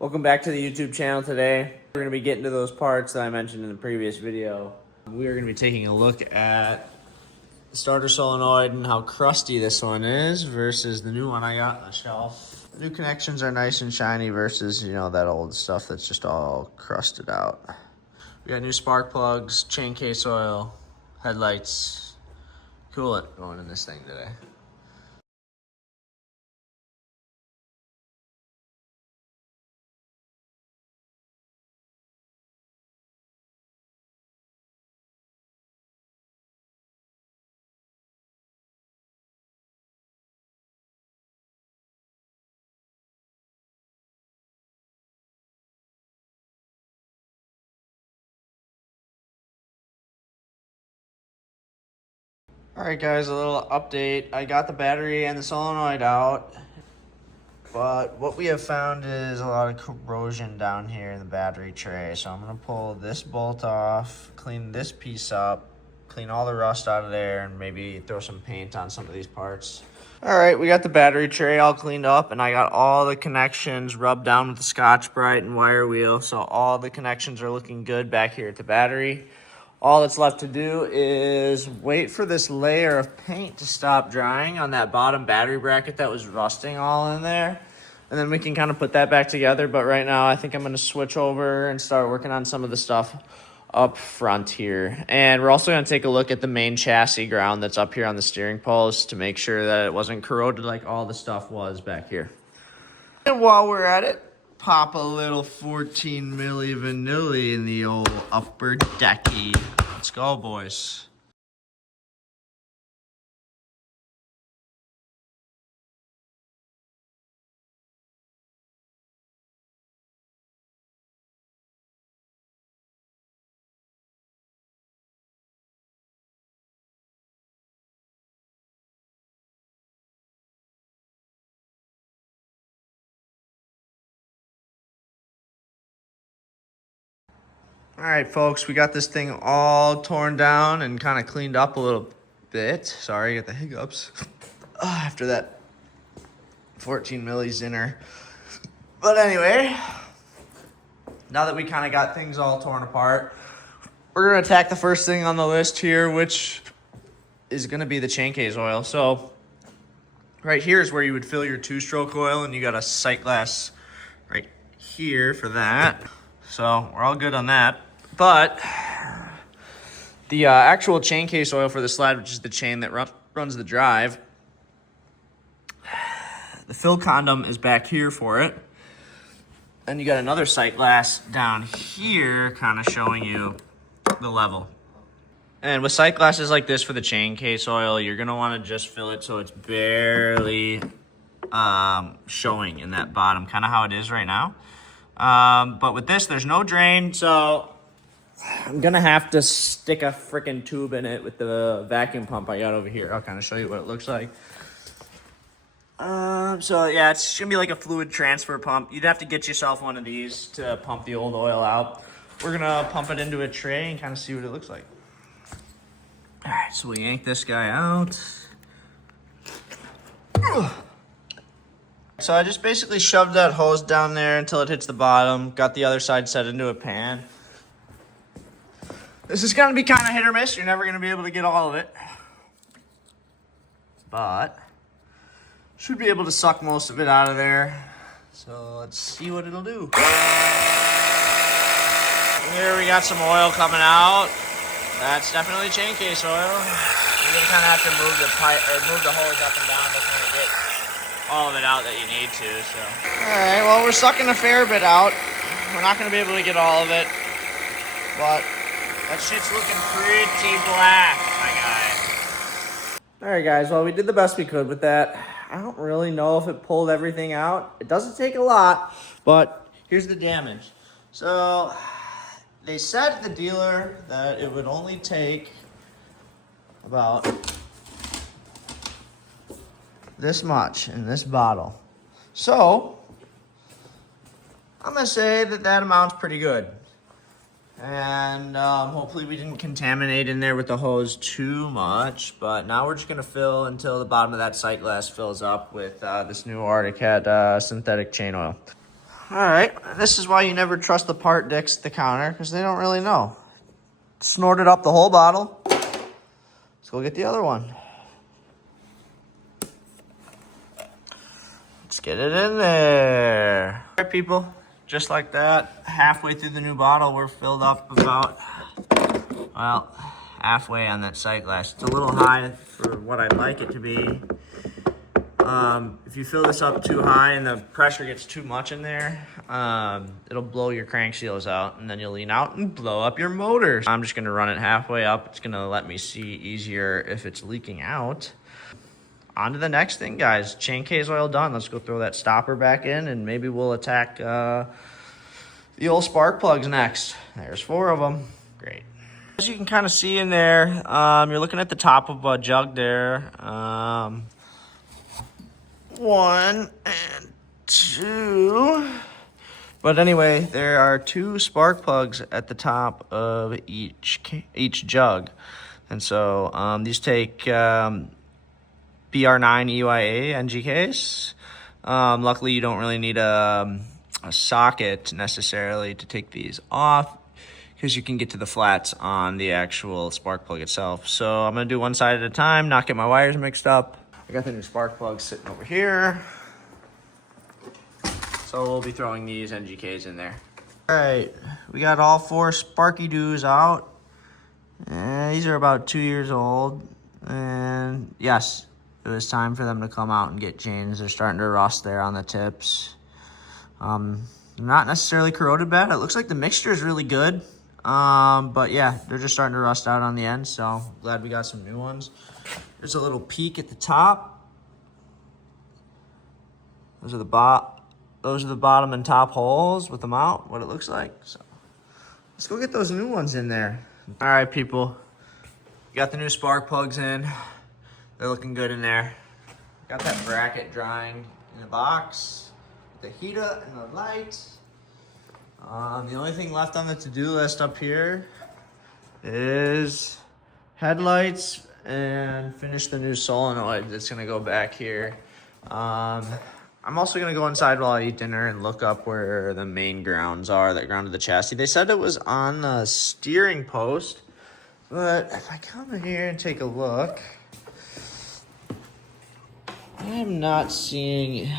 Welcome back to the YouTube channel today. We're going to be getting to those parts that I mentioned in the previous video. We are going to be taking a look at the starter solenoid and how crusty this one is versus the new one I got on the shelf. The new connections are nice and shiny versus, that old stuff that's just all crusted out. We got new spark plugs, chain case oil, headlights, coolant going in this thing today. Alright guys, a little update. I got the battery and the solenoid out, but what we have found is a lot of corrosion down here in the battery tray. So I'm going to pull this bolt off, clean this piece up, clean all the rust out of there, and maybe throw some paint on some of these parts. Alright, we got the battery tray all cleaned up, and I got all the connections rubbed down with the Scotch-Brite and wire wheel, so all the connections are looking good back here at the battery. All that's left to do is wait for this layer of paint to stop drying on that bottom battery bracket that was rusting all in there. And then we can kind of put that back together. But right now I think I'm going to switch over and start working on some of the stuff up front here. And we're also going to take a look at the main chassis ground that's up here on the steering post to make sure that it wasn't corroded like all the stuff was back here. And while we're at it, pop a little 14 milli vanilli in the old upper decky. Let's go, boys. All right, folks, we got this thing all torn down and kind of cleaned up a little bit. Sorry, I got the hiccups after that 14 millis in her. But anyway, now that we kind of got things all torn apart, we're going to attack the first thing on the list here, which is going to be the chain case oil. So right here is where you would fill your two-stroke oil, and you got a sight glass right here for that. So we're all good on that. But the actual chain case oil for the sled, which is the chain that runs the drive, the fill condom is back here for it. And you got another sight glass down here kind of showing you the level. And with sight glasses like this for the chain case oil, you're going to want to just fill it so it's barely showing in that bottom, kind of how it is right now. But with this, there's no drain, so I'm going to have to stick a freaking tube in it with the vacuum pump I got over here. I'll kind of show you what it looks like. So yeah, it's going to be like a fluid transfer pump. You'd have to get yourself one of these to pump the old oil out. We're going to pump it into a tray and kind of see what it looks like. All right, so we yank this guy out. So I just basically shoved that hose down there until it hits the bottom. Got the other side set into a pan. This is going to be kind of hit or miss. You're never going to be able to get all of it. But should be able to suck most of it out of there. So let's see what it'll do. Here we got some oil coming out. That's definitely chain case oil. You're going to kind of have to move the pipe or move the hose up and down to kind of get all of it out that you need to. So all right, well, we're sucking a fair bit out. We're not going to be able to get all of it, but that shit's looking pretty black, my guy. All right, guys, well, we did the best we could with that. I don't really know if it pulled everything out. It doesn't take a lot, but here's the damage. So they said at the dealer that it would only take about this much in this bottle. So I'm going to say that amount's pretty good. And hopefully we didn't contaminate in there with the hose too much. But now we're just going to fill until the bottom of that sight glass fills up with this new Arctic Cat synthetic chain oil. All right, this is why you never trust the part dicks at the counter, because they don't really know. Snorted up the whole bottle. Let's go get the other one. Let's get it in there. All right, people, just like that, halfway through the new bottle, we're filled up about, well, halfway on that sight glass. It's a little high for what I'd like it to be. If you fill this up too high and the pressure gets too much in there, it'll blow your crank seals out, and then you'll lean out and blow up your motors. I'm just gonna run it halfway up. It's gonna let me see easier if it's leaking out. On to the next thing, guys. Chain case oil done. Let's go throw that stopper back in, and maybe we'll attack the old spark plugs next. There's 4 of them. Great. As you can kind of see in there, you're looking at the top of a jug there. 1 and 2. But anyway, there are 2 spark plugs at the top of each jug. And so these take BR9 EYA NG case. Luckily, you don't really need a socket necessarily to take these off, because you can get to the flats on the actual spark plug itself. So I'm gonna do one side at a time, not get my wires mixed up. I got the new spark plug sitting over here. So we'll be throwing these NGKs in there. All right, we got all 4 Sparky Doos out. And these are about 2 years old. And yes, it was time for them to come out and get changed. They're starting to rust there on the tips. Not necessarily corroded bad. It looks like the mixture is really good. But yeah, they're just starting to rust out on the end. So glad we got some new ones. There's a little peak at the top. Those are the bottom and top holes with them out, what it looks like. So let's go get those new ones in there. All right, people. Got the new spark plugs in. They're looking good in there. Got that bracket drying in the box. The heater and the light. The only thing left on the to-do list up here is headlights and finish the new solenoid that's gonna go back here. I'm also gonna go inside while I eat dinner and look up where the main grounds are that grounded the chassis. They said it was on the steering post, but if I come in here and take a look, I'm not seeing,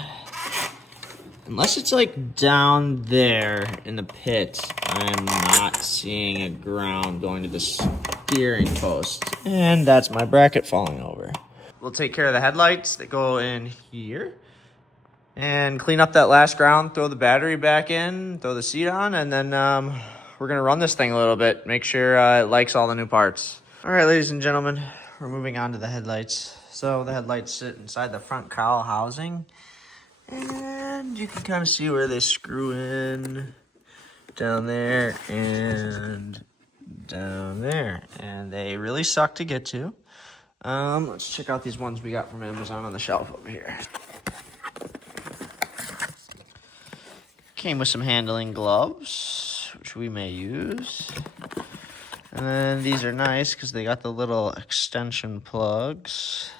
unless it's like down there in the pit, I'm not seeing a ground going to the steering post. And that's my bracket falling over. We'll take care of the headlights that go in here and clean up that last ground, throw the battery back in, throw the seat on, and then we're gonna run this thing a little bit, make sure it likes all the new parts. All right, ladies and gentlemen, we're moving on to the headlights. So the headlights sit inside the front cowl housing, and you can kind of see where they screw in down there and down there, and they really suck to get to. Let's check out these ones we got from Amazon on the shelf over here. Came with some handling gloves, which we may use. And then these are nice because they got the little extension plugs.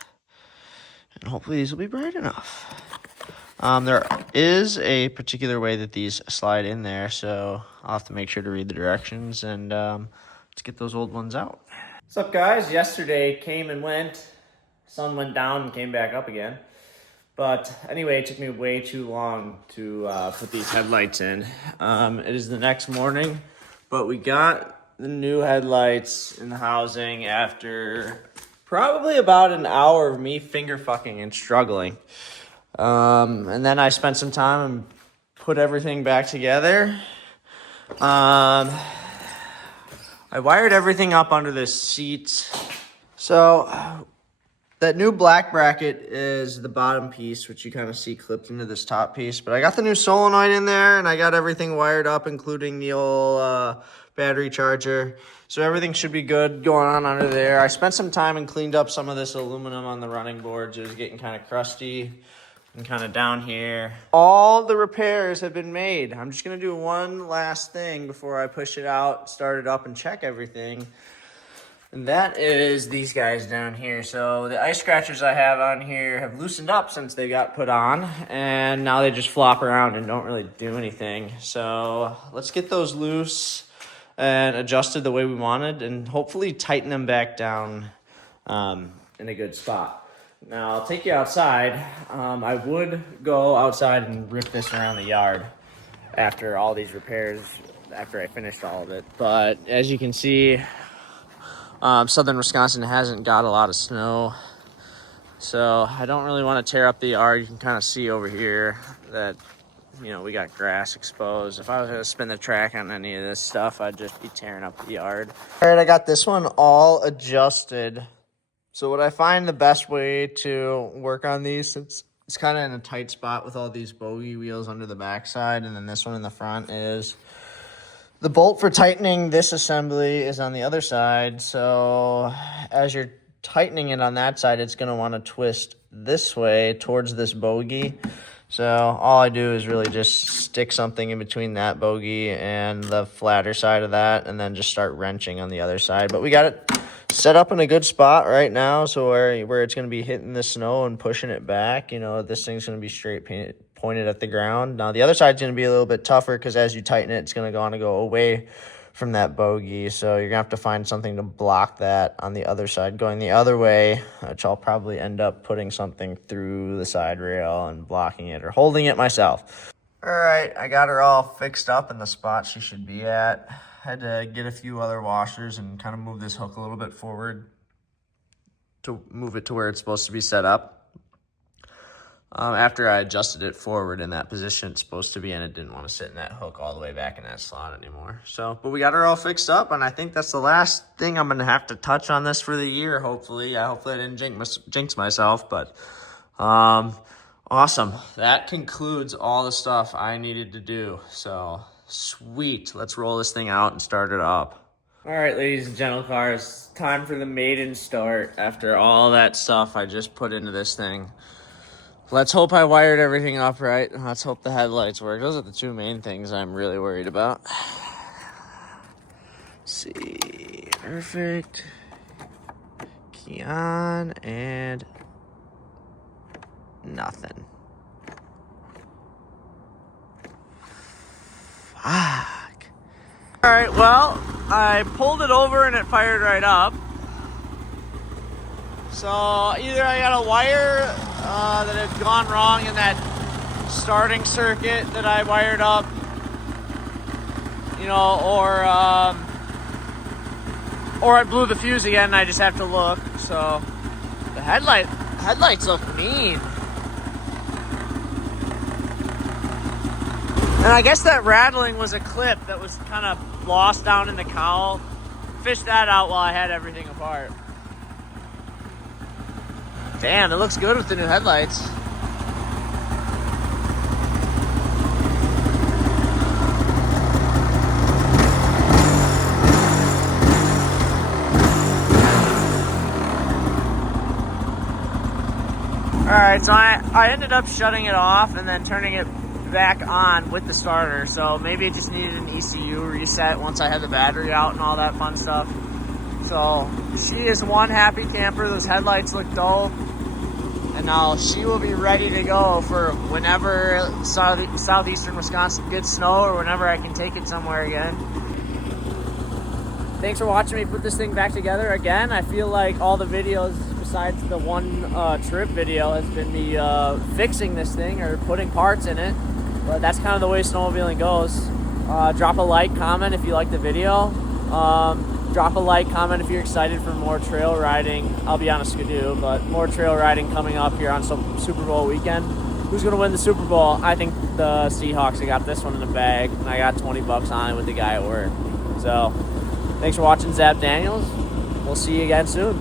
And hopefully these will be bright enough. There is a particular way that these slide in there, so I'll have to make sure to read the directions, and let's get those old ones out. What's up, guys? Yesterday came and went. Sun went down and came back up again. But anyway, it took me way too long to put these headlights in. It is the next morning, but we got the new headlights in the housing after probably about an hour of me finger fucking and struggling. And then I spent some time and put everything back together. I wired everything up under this seat. So that new black bracket is the bottom piece, which you kind of see clipped into this top piece. But I got the new solenoid in there, and I got everything wired up, including the old battery charger. So everything should be good going on under there. I spent some time and cleaned up some of this aluminum on the running boards. It was getting kind of crusty and kind of down here. All the repairs have been made. I'm just going to do one last thing before I push it out, start it up, and check everything. And that is these guys down here. So the ice scratchers I have on here have loosened up since they got put on, and now they just flop around and don't really do anything. So let's get those loose and adjusted the way we wanted, and hopefully tighten them back down in a good spot. Now I'll take you outside. I would go outside and rip this around the yard after all these repairs, after I finished all of it. But as you can see, southern Wisconsin hasn't got a lot of snow, so I don't really want to tear up the yard. You can kind of see over here that, you know, we got grass exposed. If I was going to spin the track on any of this stuff, I'd just be tearing up the yard. All right, I got this one all adjusted. So what I find the best way to work on these, it's kind of in a tight spot with all these bogey wheels under the backside, and then this one in the front is... The bolt for tightening this assembly is on the other side, so as you're tightening it on that side, it's going to want to twist this way towards this bogey. So all I do is really just stick something in between that bogey and the flatter side of that, and then just start wrenching on the other side. But we got it set up in a good spot right now, so where it's going to be hitting the snow and pushing it back. You know, this thing's going to be straight pointed at the ground. Now the other side's going to be a little bit tougher because as you tighten it, it's going to go away from that bogey. So you're going to have to find something to block that on the other side going the other way, which I'll probably end up putting something through the side rail and blocking it or holding it myself. All right, I got her all fixed up in the spot she should be at. Had to get a few other washers and kind of move this hook a little bit forward to move it to where it's supposed to be set up. After I adjusted it forward in that position it's supposed to be in, it didn't want to sit in that hook all the way back in that slot anymore. So, but we got her all fixed up, and I think that's the last thing I'm going to have to touch on this for the year, hopefully. Hopefully I didn't jinx myself, but awesome. That concludes all the stuff I needed to do. So, sweet. Let's roll this thing out and start it up. All right, ladies and gentle cars, time for the maiden start after all that stuff I just put into this thing. Let's hope I wired everything up right. Let's hope the headlights work. Those are the two main things I'm really worried about. Let's see. Perfect. Key on and nothing. Fuck. All right, well, I pulled it over and it fired right up. So either I got a wire that had gone wrong in that starting circuit that I wired up, you know, or I blew the fuse again and I just have to look. So the headlights look mean. And I guess that rattling was a clip that was kind of lost down in the cowl. Fished that out while I had everything apart. Damn, it looks good with the new headlights. Alright, so I ended up shutting it off and then turning it back on with the starter. So maybe it just needed an ECU reset once I had the battery out and all that fun stuff. So she is one happy camper. Those headlights look dull. And now she will be ready to go for whenever southeastern Wisconsin gets snow or whenever I can take it somewhere again. Thanks for watching me put this thing back together again. I feel like all the videos besides the one trip video has been me fixing this thing or putting parts in it. But that's kind of the way snowmobiling goes. Drop a like, comment if you like the video. Drop a like, comment if you're excited for more trail riding. I'll be on a Skidoo, but more trail riding coming up here on some Super Bowl weekend. Who's going to win the Super Bowl? I think the Seahawks. I got this one in the bag, and I got $20 on it with the guy at work. So, thanks for watching Zap Daniels. We'll see you again soon.